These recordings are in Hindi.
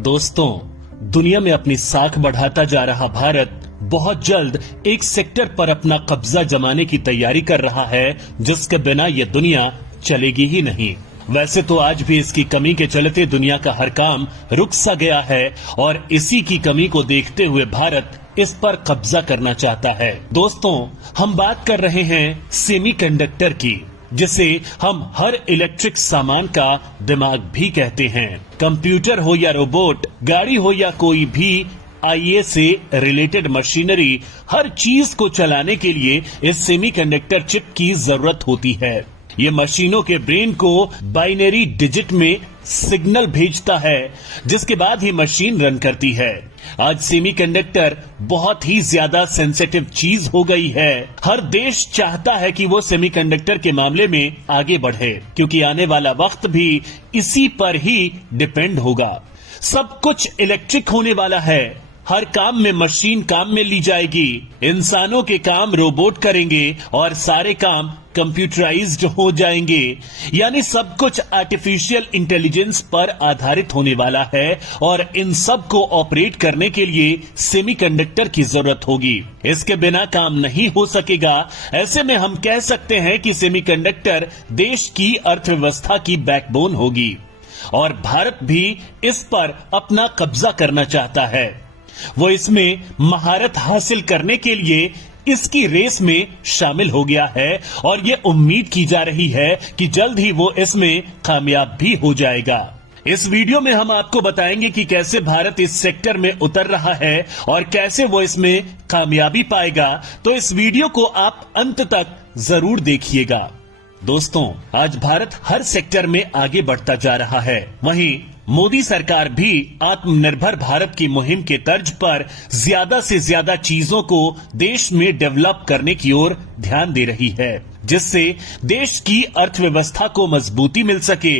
दोस्तों, दुनिया में अपनी साख बढ़ाता जा रहा भारत बहुत जल्द एक सेक्टर पर अपना कब्जा जमाने की तैयारी कर रहा है, जिसके बिना ये दुनिया चलेगी ही नहीं। वैसे तो आज भी इसकी कमी के चलते दुनिया का हर काम रुक सा गया है और इसी की कमी को देखते हुए भारत इस पर कब्जा करना चाहता है। दोस्तों, हम बात कर रहे हैं सेमीकंडक्टर की, जिसे हम हर इलेक्ट्रिक सामान का दिमाग भी कहते हैं। कंप्यूटर हो या रोबोट, गाड़ी हो या कोई भी आईए से रिलेटेड मशीनरी, हर चीज को चलाने के लिए इस सेमीकंडक्टर चिप की जरूरत होती है। ये मशीनों के ब्रेन को बाइनरी डिजिट में सिग्नल भेजता है, जिसके बाद ही मशीन रन करती है। आज सेमीकंडक्टर बहुत ही ज्यादा सेंसिटिव चीज हो गई है। हर देश चाहता है कि वो सेमीकंडक्टर के मामले में आगे बढ़े, क्योंकि आने वाला वक्त भी इसी पर ही डिपेंड होगा। सब कुछ इलेक्ट्रिक होने वाला है। हर काम में मशीन काम में ली जाएगी, इंसानों के काम रोबोट करेंगे और सारे काम कंप्यूटराइज्ड हो जाएंगे। यानी सब कुछ आर्टिफिशियल इंटेलिजेंस पर आधारित होने वाला है और इन सब को ऑपरेट करने के लिए सेमीकंडक्टर की जरूरत होगी। इसके बिना काम नहीं हो सकेगा। ऐसे में हम कह सकते हैं कि सेमीकंडक्टर देश की अर्थव्यवस्था की बैकबोन होगी और भारत भी इस पर अपना कब्जा करना चाहता है। वो इसमें महारत हासिल करने के लिए इसकी रेस में शामिल हो गया है और ये उम्मीद की जा रही है कि जल्द ही वो इसमें कामयाब भी हो जाएगा। इस वीडियो में हम आपको बताएंगे कि कैसे भारत इस सेक्टर में उतर रहा है और कैसे वो इसमें कामयाबी पाएगा। तो इस वीडियो को आप अंत तक जरूर देखिएगा। दोस्तों, आज भारत हर सेक्टर में आगे बढ़ता जा रहा है। वहीं मोदी सरकार भी आत्मनिर्भर भारत की मुहिम के तर्ज पर ज्यादा से ज्यादा चीजों को देश में डेवलप करने की ओर ध्यान दे रही है, जिससे देश की अर्थव्यवस्था को मजबूती मिल सके।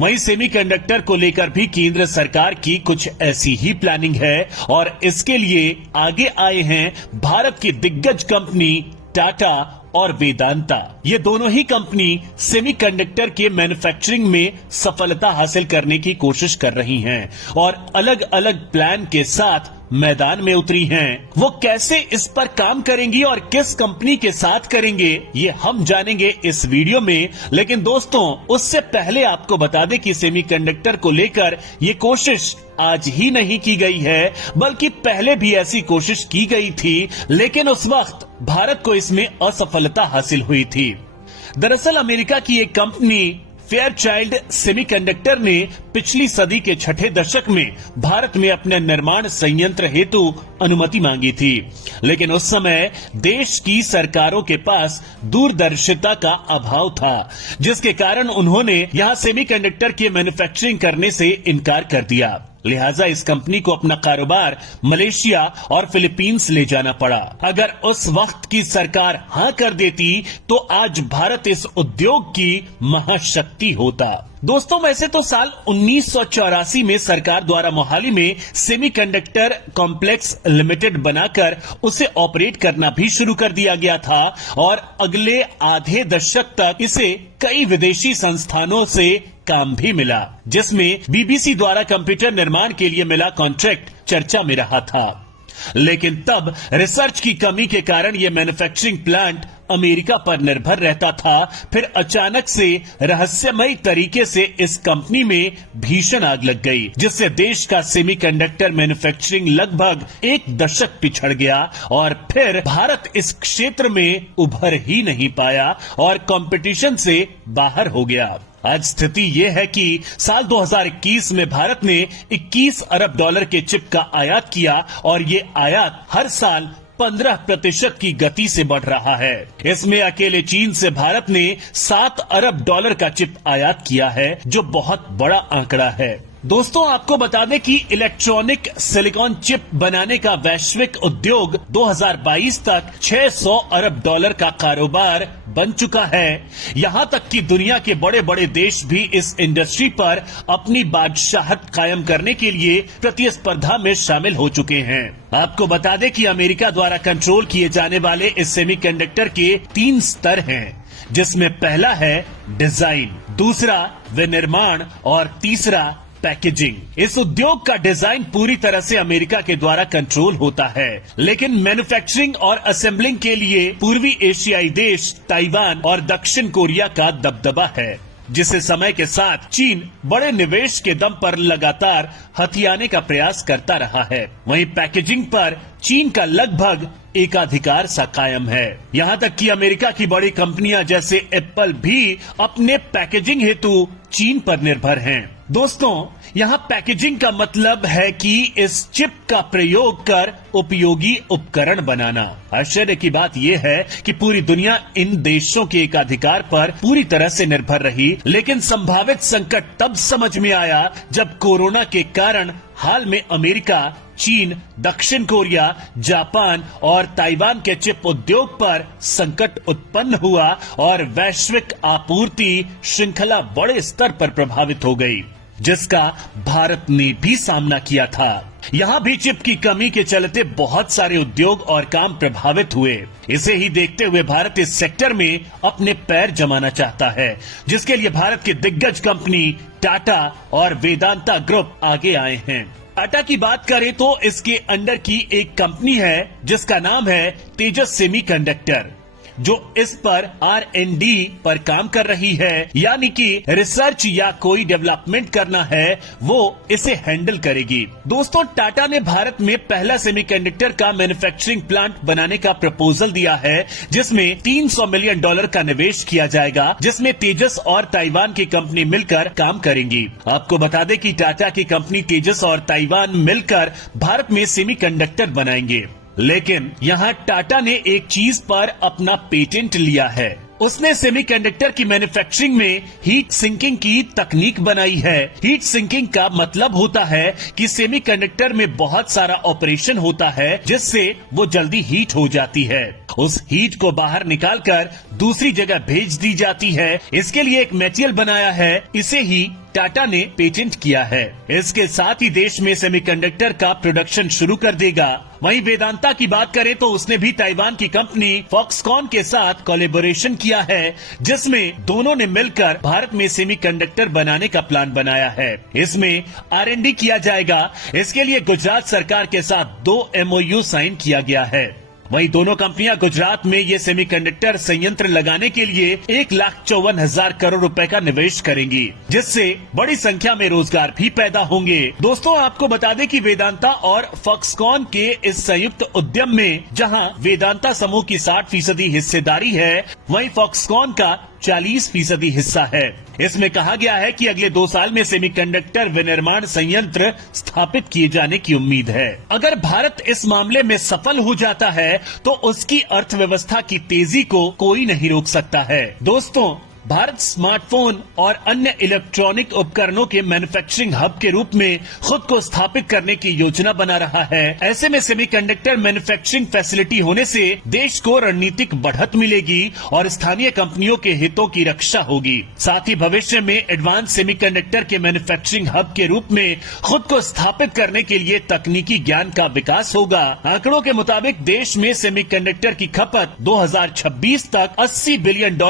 वहीं सेमीकंडक्टर को लेकर भी केंद्र सरकार की कुछ ऐसी ही प्लानिंग है और इसके लिए आगे आए हैं भारत की दिग्गज कंपनी टाटा और वेदांता। ये दोनों ही कंपनी सेमीकंडक्टर के मैन्युफैक्चरिंग में सफलता हासिल करने की कोशिश कर रही हैं और अलग अलग प्लान के साथ मैदान में उतरी हैं। वो कैसे इस पर काम करेंगी और किस कंपनी के साथ करेंगे, ये हम जानेंगे इस वीडियो में। लेकिन दोस्तों, उससे पहले आपको बता दें कि सेमीकंडक्टर को लेकर ये कोशिश आज ही नहीं की गई है, बल्कि पहले भी ऐसी कोशिश की गई थी, लेकिन उस वक्त भारत को इसमें असफलता हासिल हुई थी। दरअसल अमेरिका की एक कंपनी फेयरचाइल्ड सेमीकंडक्टर ने पिछली सदी के छठे दशक में भारत में अपने निर्माण संयंत्र हेतु अनुमति मांगी थी, लेकिन उस समय देश की सरकारों के पास दूरदर्शिता का अभाव था, जिसके कारण उन्होंने यहां सेमीकंडक्टर की मैन्युफैक्चरिंग करने से इनकार कर दिया। लिहाजा इस कंपनी को अपना कारोबार मलेशिया और फिलीपींस ले जाना पड़ा। अगर उस वक्त की सरकार हां कर देती तो आज भारत इस उद्योग की महाशक्ति होता। दोस्तों, वैसे तो साल 1984 में सरकार द्वारा मोहाली में सेमीकंडक्टर कॉम्प्लेक्स लिमिटेड बनाकर उसे ऑपरेट करना भी शुरू कर दिया गया था और अगले आधे दशक तक इसे कई विदेशी संस्थानों से काम भी मिला, जिसमें बीबीसी द्वारा कंप्यूटर निर्माण के लिए मिला कॉन्ट्रैक्ट चर्चा में रहा था। लेकिन तब रिसर्च की कमी के कारण यह मैन्युफैक्चरिंग प्लांट अमेरिका पर निर्भर रहता था। फिर अचानक से रहस्यमयी तरीके से इस कंपनी में भीषण आग लग गई, जिससे देश का सेमीकंडक्टर मैन्युफैक्चरिंग लगभग एक दशक पिछड़ गया और फिर भारत इस क्षेत्र में उभर ही नहीं पाया और कंपटीशन से बाहर हो गया। आज स्थिति यह है कि साल 2021 में भारत ने 21 अरब डॉलर के चिप का आयात किया और ये आयात हर साल 15% की गति से बढ़ रहा है। इसमें अकेले चीन से भारत ने 7 अरब डॉलर का चिप आयात किया है, जो बहुत बड़ा आंकड़ा है। दोस्तों, आपको बता दें कि इलेक्ट्रॉनिक सिलिकॉन चिप बनाने का वैश्विक उद्योग 2022 तक 600 अरब डॉलर का कारोबार बन चुका है। यहां तक कि दुनिया के बड़े बड़े देश भी इस इंडस्ट्री पर अपनी बादशाहत कायम करने के लिए प्रतिस्पर्धा में शामिल हो चुके हैं। आपको बता दें कि अमेरिका द्वारा कंट्रोल किए जाने वाले इस सेमीकंडक्टर के 3 स्तर हैं, जिसमें पहला है डिजाइन, दूसरा विनिर्माण और तीसरा पैकेजिंग। इस उद्योग का डिजाइन पूरी तरह से अमेरिका के द्वारा कंट्रोल होता है, लेकिन मैन्युफैक्चरिंग और असेंबलिंग के लिए पूर्वी एशियाई देश ताइवान और दक्षिण कोरिया का दबदबा है, जिसे समय के साथ चीन बड़े निवेश के दम पर लगातार हथियाने का प्रयास करता रहा है। वहीं पैकेजिंग पर चीन का लगभग एकाधिकार सा कायम है। यहाँ तक कि अमेरिका की बड़ी कंपनियां जैसे एप्पल भी अपने पैकेजिंग हेतु चीन पर निर्भर हैं। दोस्तों, यहाँ पैकेजिंग का मतलब है कि इस चिप का प्रयोग कर उपयोगी उपकरण बनाना। आश्चर्य की बात यह है कि पूरी दुनिया इन देशों के एकाधिकार पर पूरी तरह से निर्भर रही, लेकिन संभावित संकट तब समझ में आया जब कोरोना के कारण हाल में अमेरिका, चीन, दक्षिण कोरिया, जापान और ताइवान के चिप उद्योग पर संकट उत्पन्न हुआ और वैश्विक आपूर्ति श्रृंखला बड़े स्तर पर प्रभावित हो गई, जिसका भारत ने भी सामना किया था। यहाँ भी चिप की कमी के चलते बहुत सारे उद्योग और काम प्रभावित हुए। इसे ही देखते हुए भारत इस सेक्टर में अपने पैर जमाना चाहता है, जिसके लिए भारत की दिग्गज कंपनी टाटा और वेदांता ग्रुप आगे आए हैं। टाटा की बात करें तो इसके अंडर की एक कंपनी है जिसका नाम है तेजस सेमीकंडक्टर, जो इस पर R&D पर काम कर रही है, यानी कि रिसर्च या कोई डेवलपमेंट करना है वो इसे हैंडल करेगी। दोस्तों, टाटा ने भारत में पहला सेमीकंडक्टर का मैन्युफैक्चरिंग प्लांट बनाने का प्रपोजल दिया है, जिसमें $300 मिलियन का निवेश किया जाएगा, जिसमें तेजस और ताइवान की कंपनी मिलकर काम करेंगी। आपको बता दें कि टाटा की कंपनी तेजस और ताइवान मिलकर भारत में सेमीकंडक्टर बनाएंगे, लेकिन यहाँ टाटा ने एक चीज पर अपना पेटेंट लिया है। उसने सेमीकंडक्टर की मैन्युफैक्चरिंग में हीट सिंकिंग की तकनीक बनाई है। हीट सिंकिंग का मतलब होता है कि सेमीकंडक्टर में बहुत सारा ऑपरेशन होता है, जिससे वो जल्दी हीट हो जाती है। उस हीट को बाहर निकालकर दूसरी जगह भेज दी जाती है। इसके लिए एक मटेरियल बनाया है, इसे ही टाटा ने पेटेंट किया है। इसके साथ ही देश में सेमीकंडक्टर का प्रोडक्शन शुरू कर देगा। वहीं वेदांता की बात करें तो उसने भी ताइवान की कंपनी फॉक्सकॉन के साथ कोलैबोरेशन किया है, जिसमें दोनों ने मिलकर भारत में सेमीकंडक्टर बनाने का प्लान बनाया है। इसमें R&D किया जाएगा। इसके लिए गुजरात सरकार के साथ 2 MOU साइन किया गया है। वहीं दोनों कंपनियां गुजरात में ये सेमीकंडक्टर संयंत्र लगाने के लिए 1,54,000 करोड़ रुपए का निवेश करेंगी, जिससे बड़ी संख्या में रोजगार भी पैदा होंगे। दोस्तों, आपको बता दें कि वेदांता और फॉक्सकॉन के इस संयुक्त उद्यम में जहां वेदांता समूह की 60% हिस्सेदारी है, वहीं फॉक्सकॉन का 40% हिस्सा है। इसमें कहा गया है कि अगले 2 साल में सेमीकंडक्टर विनिर्माण संयंत्र स्थापित किए जाने की उम्मीद है। अगर भारत इस मामले में सफल हो जाता है तो उसकी अर्थव्यवस्था की तेजी को कोई नहीं रोक सकता है। दोस्तों, भारत स्मार्टफोन और अन्य इलेक्ट्रॉनिक उपकरणों के मैन्युफैक्चरिंग हब के रूप में खुद को स्थापित करने की योजना बना रहा है। ऐसे में सेमीकंडक्टर मैन्युफैक्चरिंग फैसिलिटी होने से देश को रणनीतिक बढ़त मिलेगी और स्थानीय कंपनियों के हितों की रक्षा होगी। साथ ही भविष्य में एडवांस सेमीकंडक्टर के मैन्युफैक्चरिंग हब के रूप में खुद को स्थापित करने के लिए तकनीकी ज्ञान का विकास होगा। आंकड़ों के मुताबिक देश में सेमीकंडक्टर की खपत 2026 तक $80 बिलियन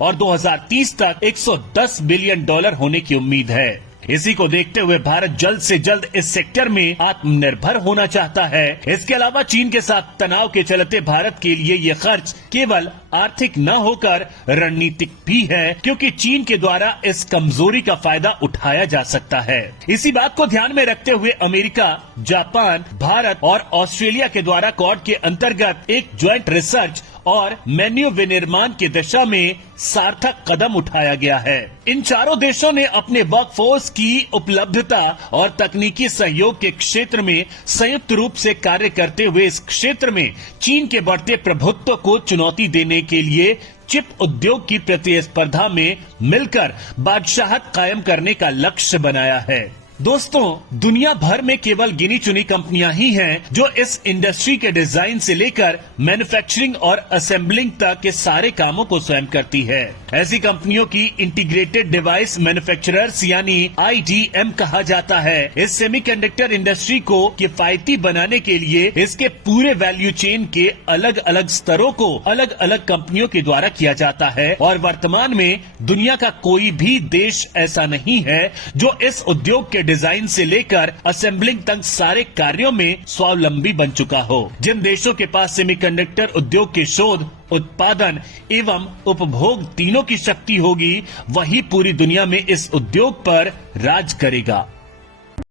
और 2030 तक $110 बिलियन होने की उम्मीद है। इसी को देखते हुए भारत जल्द से जल्द इस सेक्टर में आत्मनिर्भर होना चाहता है। इसके अलावा चीन के साथ तनाव के चलते भारत के लिए ये खर्च केवल आर्थिक न होकर रणनीतिक भी है, क्योंकि चीन के द्वारा इस कमजोरी का फायदा उठाया जा सकता है। इसी बात को ध्यान में रखते हुए अमेरिका, जापान, भारत और ऑस्ट्रेलिया के द्वारा क्वाड के अंतर्गत एक ज्वाइंट रिसर्च और मेन्यू विनिर्माण की दिशा में सार्थक कदम उठाया गया है। इन चारों देशों ने अपने वर्कफोर्स की उपलब्धता और तकनीकी सहयोग के क्षेत्र में संयुक्त रूप से कार्य करते हुए इस क्षेत्र में चीन के बढ़ते प्रभुत्व को चुनौती देने के लिए चिप उद्योग की प्रतिस्पर्धा में मिलकर बादशाहत कायम करने का लक्ष्य बनाया है। दोस्तों, दुनिया भर में केवल गिनी चुनी कंपनियां ही हैं जो इस इंडस्ट्री के डिजाइन से लेकर मैन्युफैक्चरिंग और असेंबलिंग तक के सारे कामों को स्वयं करती है। ऐसी कंपनियों की इंटीग्रेटेड डिवाइस मैन्युफैक्चरर्स यानी IDM कहा जाता है। इस सेमीकंडक्टर इंडस्ट्री को किफायती बनाने के लिए इसके पूरे वैल्यू चेन के अलग अलग स्तरों को अलग अलग कंपनियों के द्वारा किया जाता है और वर्तमान में दुनिया का कोई भी देश ऐसा नहीं है जो इस उद्योग के डिजाइन से लेकर असेंबलिंग तक सारे कार्यों में स्वावलंबी बन चुका हो। जिन देशों के पास सेमीकंडक्टर उद्योग के शोध, उत्पादन एवं उपभोग तीनों की शक्ति होगी, वही पूरी दुनिया में इस उद्योग पर राज करेगा।